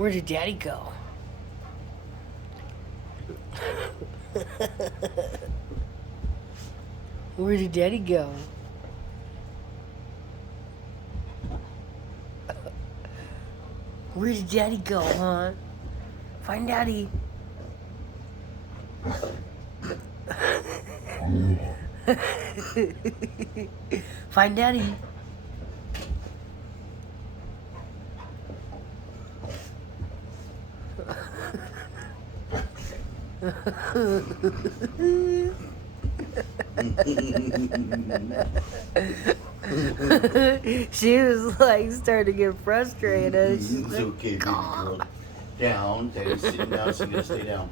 Where did Daddy go? Where did Daddy go? Where did Daddy go, huh? Find Daddy. Find Daddy. She was like starting to get frustrated. She's It's like, okay, baby girl. Down. Daddy's sitting down, so you gotta stay down.